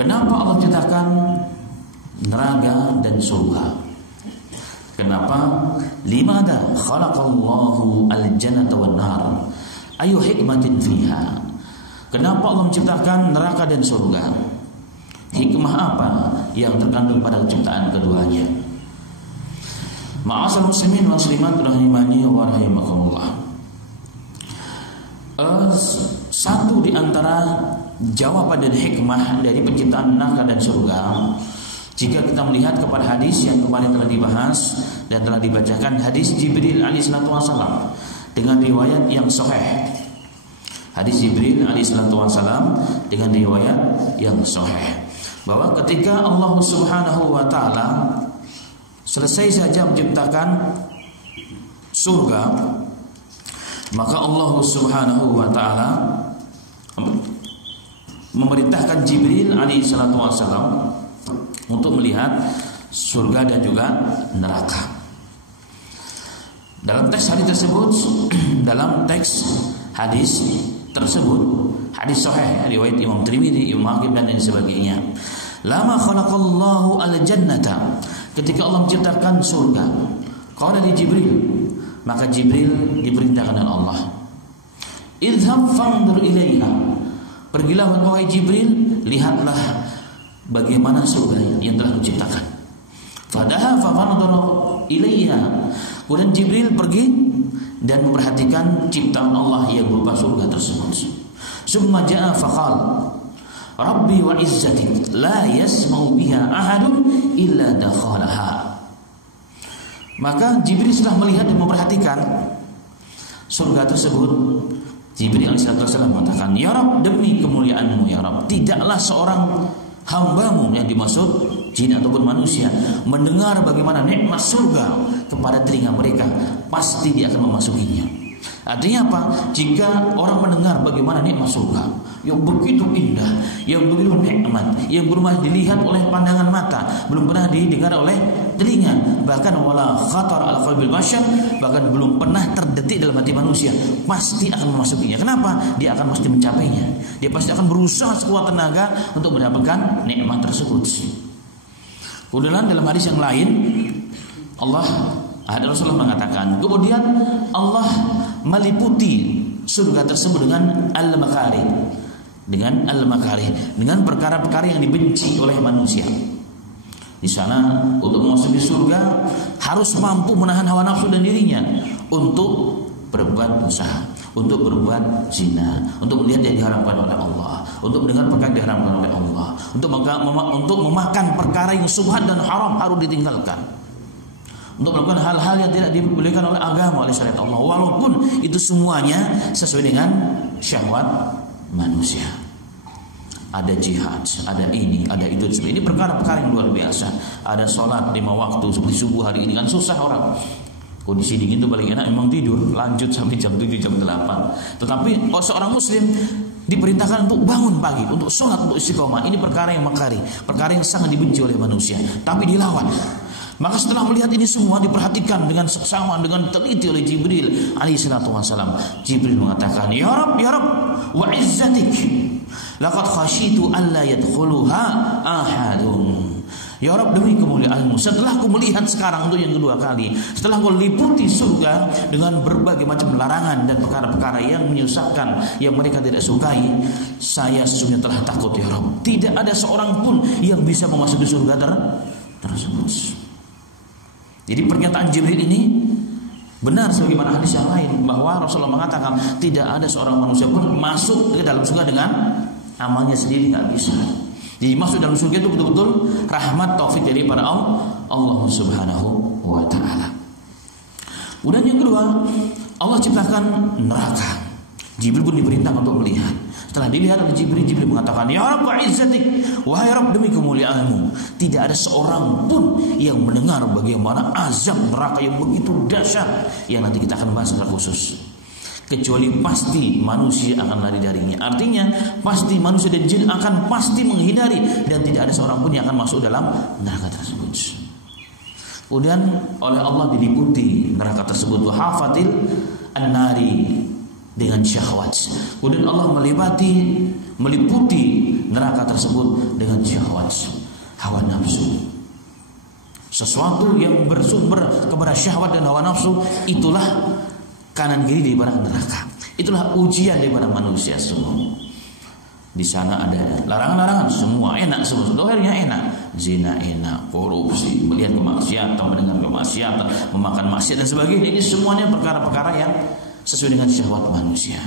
Kenapa Allah ciptakan neraka dan surga? Kenapa? Limada khalaqallahu al-jannata wan nar? Ayu hikmatin fiha? Kenapa Allah menciptakan neraka dan surga? Hikmah apa yang terkandung pada penciptaan keduanya? Ma'asal muslimin wa muslimat rahimani wa rahimakumullah. Satu di antara jawaban dan hikmah dari penciptaan neraka dan surga, jika kita melihat kepada hadis yang kemarin telah dibahas dan telah dibacakan, hadis Jibril alaihissalatu wassalam dengan riwayat yang sahih. Hadis Jibril alaihissalatu wassalam dengan riwayat yang sahih, bahwa ketika Allah Subhanahu wa taala selesai saja menciptakan surga, maka Allah Subhanahu wa taala memerintahkan Jibril alaihissalatu wassalam untuk melihat surga dan juga neraka. Dalam teks hadis tersebut, hadis sahih riwayat Imam Tirmidzi, Imam Hakim dan lain sebagainya. Lama khalaqallahu al-jannata, ketika Allah menciptakan surga, qala li Jibril, maka Jibril diperintahkan oleh Allah, idhhab fanzur ilaiha, pergilah wahai Jibril, lihatlah bagaimana surga yang telah diciptakan. Fadaha fa fanzur ilaiha, kemudian Jibril pergi dan memperhatikan ciptaan Allah yang berupa surga tersebut. Summa jaa faqala Rabbi wa izzatik la yasma'u biha ahadun illa dakhalaha. Maka Jibril setelah melihat dan memperhatikan surga tersebut, Jibril alaihissalam mengatakan, ya Rabb, demi kemuliaan-Mu ya Rabb, tidaklah seorang hamba-Mu yang dimaksud jin ataupun manusia mendengar bagaimana nikmat surga kepada telinga mereka, pasti dia akan memasukinya. Artinya apa? Jika orang mendengar bagaimana nikmat surga yang begitu indah, yang begitu nikmat, yang belum pernah dilihat oleh pandangan mata, belum pernah didengar oleh telinga, bahkan wala khatar ala qalbil bashar, bahkan belum pernah terdetik dalam hati manusia, pasti akan memasukinya. Kenapa? Dia akan pasti mencapainya. Dia pasti akan berusaha sekuat tenaga untuk mendapatkan nikmat tersebut. Kemudian dalam hadis yang lain, Rasulullah mengatakan, kemudian Allah meliputi surga tersebut dengan al-makarih, dengan perkara-perkara yang dibenci oleh manusia. Di sana untuk memasuki surga harus mampu menahan hawa nafsu dan dirinya untuk berbuat dosa, untuk berbuat zina, untuk melihat yang diharamkan oleh Allah, untuk mendengar perkara yang diharamkan oleh Allah, untuk memakan perkara yang subhat dan haram harus ditinggalkan, untuk melakukan hal-hal yang tidak dibolehkan oleh agama, oleh syariat Allah, walaupun itu semuanya sesuai dengan syahwat manusia. Ada jihad, ada ini, ada itu. Ini perkara-perkara yang luar biasa. Ada sholat 5 waktu seperti subuh hari ini kan susah orang. Kondisi dingin itu paling enak memang tidur, lanjut sampai jam 7, jam 8. Tetapi seorang muslim diperintahkan untuk bangun pagi, untuk sholat, untuk istiqomah. Ini perkara yang makari, perkara yang sangat dibenci oleh manusia, tapi dilawan. Maka setelah melihat ini semua diperhatikan dengan seksama, dengan teliti oleh Jibril alaihissalatu wassalam. Jibril mengatakan, ya Rabb, wa izzatik laqad khasyitu alla yadkhuluha ahadun. Ya Rabb, demi kemuliaan-Mu, setelah aku melihat sekarang untuk yang kedua kali, setelah aku liputi surga dengan berbagai macam larangan dan perkara-perkara yang menyusahkan, yang mereka tidak sukai, saya sesungguhnya telah takut ya Rabb, tidak ada seorang pun yang bisa memasuki surga tersebut. Jadi pernyataan Jibril ini benar sebagaimana hadis yang lain, bahwa Rasulullah mengatakan tidak ada seorang manusia pun masuk ke dalam surga dengan amalnya sendiri, nggak bisa. Jadi masuk dalam surga itu betul-betul rahmat taufik dari para Allah Subhanahu wa taala. Kemudian yang kedua, Allah ciptakan neraka. Jibril pun diperintahkan untuk melihat. Setelah dilihat oleh Jibril, Jibril mengatakan, ya Rabb izzatik, wahai Rabb demi kemuliaan-Mu, tidak ada seorang pun yang mendengar bagaimana azab neraka yang begitu dahsyat yang nanti kita akan bahas secara khusus, kecuali pasti manusia akan lari darinya. Artinya pasti manusia dan jin akan pasti menghindari, dan tidak ada seorang pun yang akan masuk dalam neraka tersebut. Kemudian oleh Allah diliputi neraka tersebut wahafatil an-nari dengan syahwat. Kemudian Allah meliputi neraka tersebut dengan syahwat, hawa nafsu. Sesuatu yang bersumber kepada syahwat dan hawa nafsu, itulah kanan kiri daripada neraka. Itulah ujian daripada manusia semua. Di sana ada larangan-larangan, semua enak, semua dohirnya enak. Zina enak, korupsi, melihat kemaksiatan, mendengar kemaksiatan, memakan maksiat dan sebagainya. Ini semuanya perkara-perkara yang sesuai dengan syahwat manusia.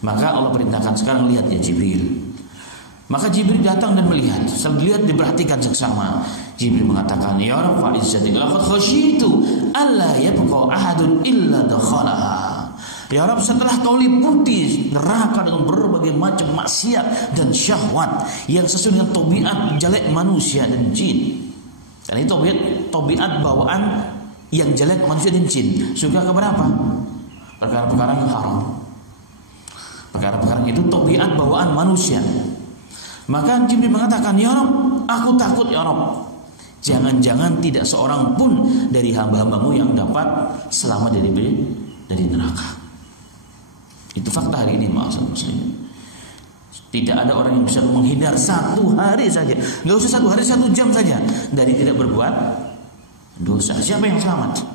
Maka Allah perintahkan sekarang lihat ya Jibril. Maka Jibril datang dan melihat. Sambil lihat diperhatikan seksama. Jibril mengatakan, ya Rabb fa'izzatika laqad khasyitu alla yabqa ahadun illa dakhalaha. Ya Rabb, setelah kau liputi neraka dengan berbagai macam maksiat dan syahwat yang sesuai dengan tabiat jelek manusia dan jin. Dan itu tabiat bawaan yang jelek manusia dan jin. Suka kepada apa? Perkara-perkara yang haram. Perkara-perkara itu tabiat bawaan manusia. Maka Jibril mengatakan, ya Rabb, aku takut ya Rabb, jangan-jangan tidak seorang pun dari hamba-hambamu yang dapat selamat dari neraka. Itu fakta hari ini, maksud muslim. Tidak ada orang yang bisa menghindar 1 hari saja, nggak usah 1 hari, 1 jam saja dari tidak berbuat dosa. Siapa yang selamat?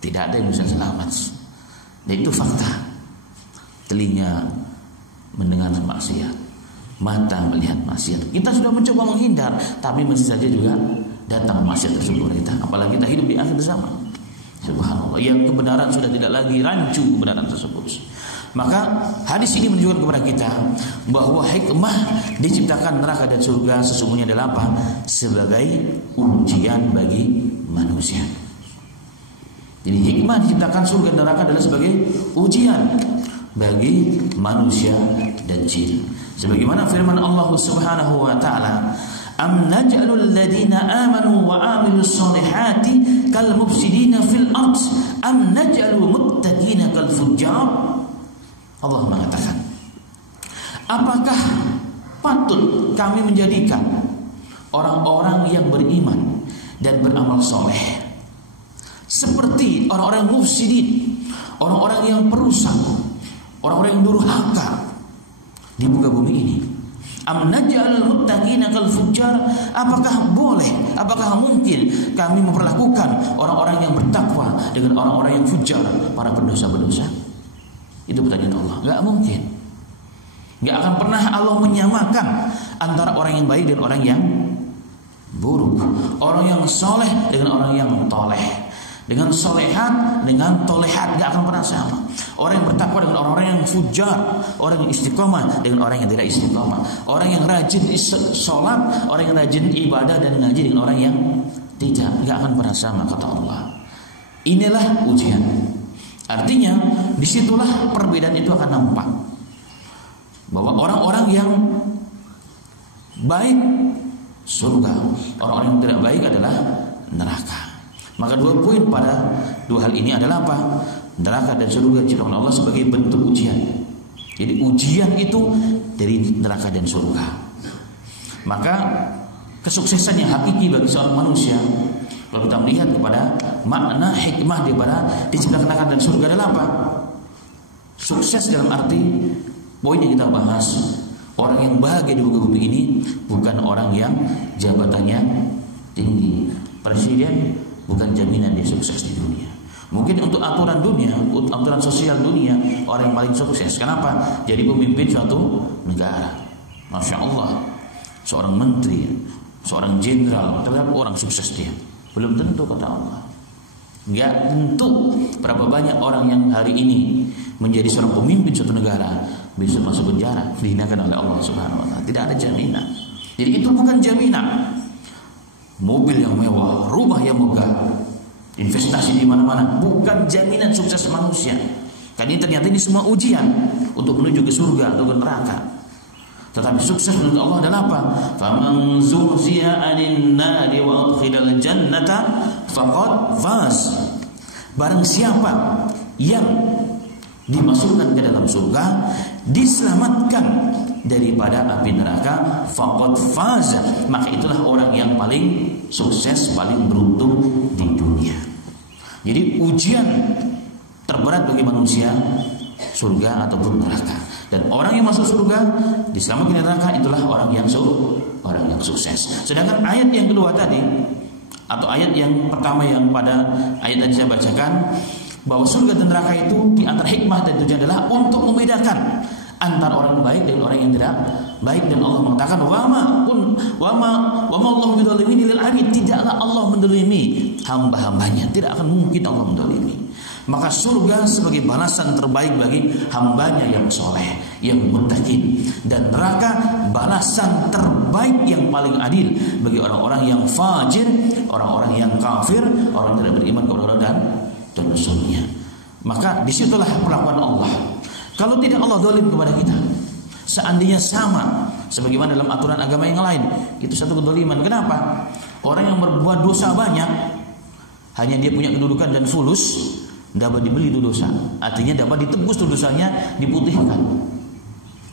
Tidak ada yang bisa selamat. Dan itu fakta. Telinga mendengar maksiat, mata melihat maksiat. Kita sudah mencoba menghindar, tapi masih saja juga datang maksiat tersebut kita. Apalagi kita hidup di akhir zaman. Subhanallah, yang kebenaran sudah tidak lagi rancu kebenaran tersebut. Maka hadis ini menunjukkan kepada kita bahwa hikmah diciptakan neraka dan surga sesungguhnya adalah apa? Sebagai ujian bagi manusia. Jadi hikmah diciptakan surga dan neraka adalah sebagai ujian bagi manusia dan jin. Sebagaimana firman Allah Subhanahu wa taala, am naj'alul ladina amanu wa amilus solihati kal mufsidina fil ard am naj'alul muttaqina kal fujjar. Allah mengatakan, apakah patut kami menjadikan orang-orang yang beriman dan beramal soleh seperti orang-orang mufsidin, orang-orang yang perusak, orang-orang yang durhaka di muka bumi ini? Am naj'alul muttaqina kal fujjar. Apakah boleh, apakah mungkin kami memperlakukan orang-orang yang bertakwa dengan orang-orang yang fujar, para pendosa-pendosa? Itu pertanyaan Allah. Gak mungkin. Gak akan pernah Allah menyamakan antara orang yang baik dan orang yang buruk, orang yang soleh dengan orang yang toleh, dengan solehat dengan tolehat. Gak akan pernah sama. Orang yang bertakwa dengan orang-orang yang fujar, orang yang istiqomah dengan orang yang tidak istiqomah, orang yang rajin sholat, orang yang rajin ibadah dan ngaji dengan orang yang tidak. Gak akan pernah sama, kata Allah. Inilah ujian. Artinya disitulah perbedaan itu akan nampak, bahwa orang-orang yang baik surga, orang-orang yang tidak baik adalah neraka. Maka 2 poin pada 2 hal ini adalah apa? Neraka dan surga diciptakan Allah sebagai bentuk ujian. Jadi ujian itu dari neraka dan surga. Maka kesuksesan yang hakiki bagi seorang manusia, kalau kita melihat kepada makna hikmah daripada diciptakan neraka dan surga adalah apa? Sukses dalam arti poin yang kita bahas, orang yang bahagia di muka bumi ini bukan orang yang jabatannya tinggi. Presiden bukan jaminan dia sukses di dunia. Mungkin untuk aturan dunia, aturan sosial dunia, orang yang paling sukses. Kenapa? Jadi pemimpin suatu negara. Masya Allah, seorang menteri, seorang jenderal, terlihat orang sukses dia. Belum tentu, kata Allah. Enggak tentu berapa banyak orang yang hari ini menjadi seorang pemimpin suatu negara besok masuk penjara, dihinakan oleh Allah Subhanahu wa taala. Tidak ada jaminan. Jadi itu bukan jaminan. Mobil yang mewah, rumah yang megah, investasi di mana-mana bukan jaminan sukses manusia. Karena ternyata ini semua ujian untuk menuju ke surga atau ke neraka. Tetapi sukses menurut Allah adalah apa? Faman zuhziya 'anil nari wa udkhilal jannata faqad faz. Barang siapa yang dimasukkan ke dalam surga, diselamatkan daripada api neraka, faqad faz, maka itulah orang yang paling sukses, paling beruntung di dunia. Jadi ujian terberat bagi manusia surga ataupun neraka. Dan orang yang masuk surga diselamatkan dari neraka itulah orang yang sukses. Sedangkan ayat yang kedua tadi, atau ayat yang pertama yang pada ayat tadi saya bacakan, bahwa surga dan neraka itu di antara hikmah dan tujuan adalah untuk membedakan antara orang baik dan orang yang tidak baik. Dan Allah mengatakan wama Allahu bidzalimin lil abid, tidaklah Allah mendolimi hamba-hambanya, tidak akan mungkin Allah mendolimi. Maka surga sebagai balasan terbaik bagi hambanya yang soleh, yang muttaqin, dan neraka balasan terbaik yang paling adil bagi orang-orang yang fajir, orang-orang yang kafir, orang yang tidak beriman kepada Allah dan Rasulnya. Maka disitulah perlakuan Allah. Kalau tidak Allah zalim kepada kita, seandainya sama sebagaimana dalam aturan agama yang lain, itu satu kedzaliman. Kenapa? Orang yang berbuat dosa banyak, hanya dia punya kedudukan dan fulus, dapat dibeli itu dosa, artinya dapat ditebus itu dosanya, diputihkan.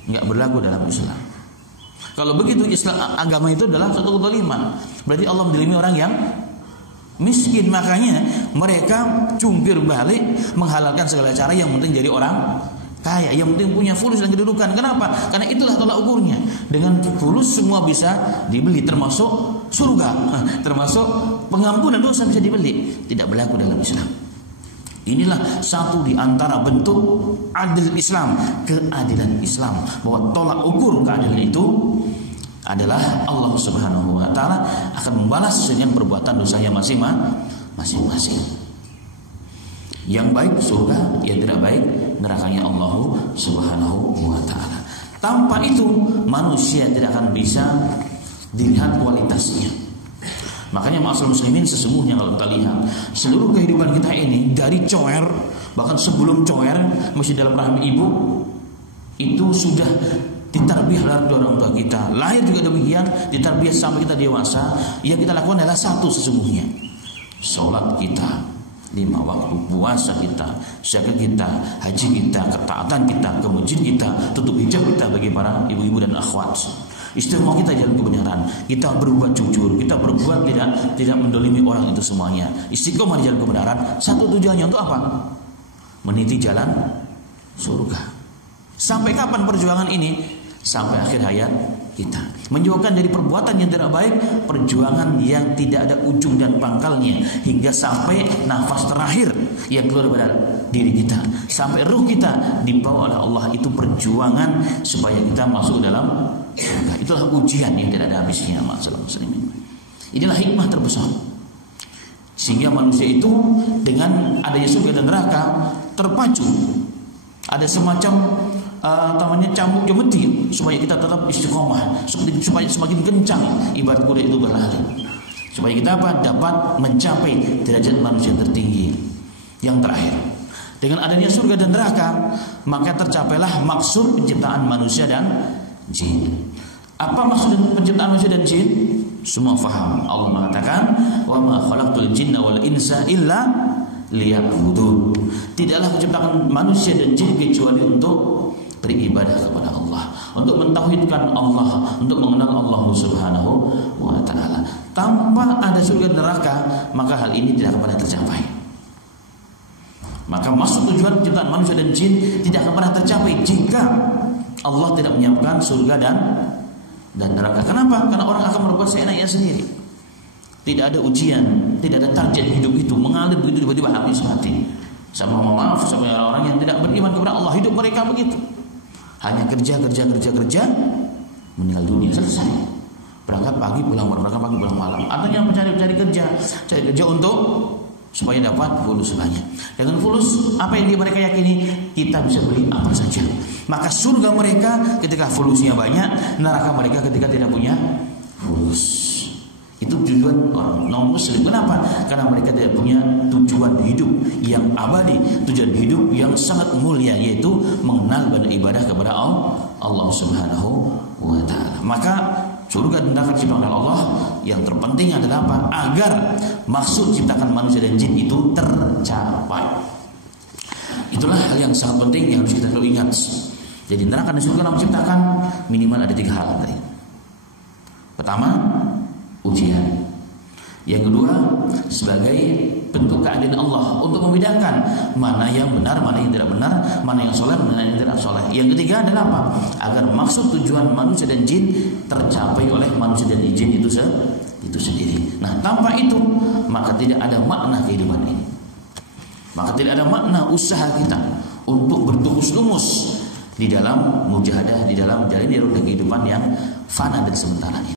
Enggak berlaku dalam Islam. Kalau begitu Islam agama itu adalah satu kedzaliman. Berarti Allah mendolimi orang yang miskin. Makanya mereka jungkir balik menghalalkan segala cara, yang penting jadi orang kaya, yang penting punya fulus dan kedudukan. Kenapa? Karena itulah tolak ukurnya. Dengan fulus semua bisa dibeli, termasuk surga, termasuk pengampunan dosa bisa dibeli. Tidak berlaku dalam Islam. Inilah satu di antara bentuk adil Islam, keadilan Islam, bahwa tolak ukur keadilan itu adalah Allah Subhanahu wa taala akan membalas dengan perbuatan dosanya masing-masing. Yang baik surga, yang tidak baik nerakanya Allah Subhanahu wa taala. Tanpa itu manusia tidak akan bisa dilihat kualitasnya. Makanya ma'asyiral muslimin, sesungguhnya kalau kita lihat seluruh kehidupan kita ini, dari coer, bahkan sebelum coer masih dalam rahim ibu, itu sudah ditarbiyah dari orang tua kita. Lahir juga demikian, ditarbiyah sampai kita dewasa. Yang kita lakukan adalah satu sesungguhnya: sholat kita 5 waktu, puasa kita, zakat kita, haji kita, ketaatan kita, ke masjid kita, tutup hijab kita bagi para ibu-ibu dan akhwat. Istiqomah kita jalan kebenaran, kita berbuat jujur, kita berbuat tidak mendolimi orang, itu semuanya. Istiqomah di jalan kebenaran, satu tujuannya untuk apa? Meniti jalan surga. Sampai kapan perjuangan ini? Sampai akhir hayat kita. Menjauhkan dari perbuatan yang tidak baik, perjuangan yang tidak ada ujung dan pangkalnya, hingga sampai nafas terakhir yang keluar dari diri kita, sampai ruh kita dibawa oleh Allah. Itu perjuangan supaya kita masuk dalam surga. Itulah ujian yang tidak ada habisnya, ma'asyiral muslimin. Inilah hikmah terbesar, sehingga manusia itu dengan adanya surga dan neraka terpacu. Ada semacam namanya cambuk jemeti, supaya kita tetap istiqomah, supaya semakin kencang ibarat kuda itu berlari, supaya kita dapat mencapai derajat manusia tertinggi. Yang terakhir, dengan adanya surga dan neraka, maka tercapailah maksud penciptaan manusia dan jin. Apa maksud penciptaan manusia dan jin? Semua faham. Allah mengatakan, "Wa ma khalaqtul jinna wal insa illa liya'budun." Tidaklah menciptakan manusia dan jin kecuali untuk beribadah kepada Allah, untuk mentauhidkan Allah, untuk mengenal Allah Subhanahu wa taala. Tanpa ada surga dan neraka, maka hal ini tidak akan pernah tercapai. Maka maksud tujuan penciptaan manusia dan jin tidak akan pernah tercapai jika Allah tidak menyiapkan surga dan neraka. Kenapa? Karena orang akan berbuat seenaknya sendiri. Tidak ada ujian, tidak ada target hidup itu mengalir begitu tiba-tiba habis mati. Sama maaf, sama orang yang tidak beriman kepada Allah, hidup mereka begitu. Hanya kerja, meninggal dunia, selesai. Berangkat pagi pulang malam. Artinya mencari kerja untuk supaya dapat fulus banyak. Dengan fulus, apa yang mereka yakini, kita bisa beli apa saja. Maka surga mereka ketika fulusnya banyak, neraka mereka ketika tidak punya fulus. Itu tujuan orang non-muslim. Kenapa? Karena mereka tidak punya tujuan hidup yang abadi, tujuan hidup yang sangat mulia, yaitu mengenal dan ibadah kepada Allah Subhanahu wa taala. Maka surga dan neraka diciptakan oleh Allah, yang terpenting adalah apa? Agar maksud ciptakan manusia dan jin itu tercapai. Itulah hal yang sangat penting yang harus kita selalu ingat. Jadi neraka dan surga menciptakan minimal ada 3 hal tadi. Pertama, ujian. Yang kedua, sebagai bentuk keadilan Allah, untuk membedakan mana yang benar, mana yang tidak benar, mana yang soleh, mana yang tidak soleh. Yang ketiga adalah apa? Agar maksud tujuan manusia dan jin tercapai oleh manusia dan jin itu sendiri. Nah, tanpa itu maka tidak ada makna kehidupan ini. Maka tidak ada makna usaha kita untuk bertumus-lumus di dalam mujahadah, di dalam menjalani kehidupan yang fana dan sementara ini.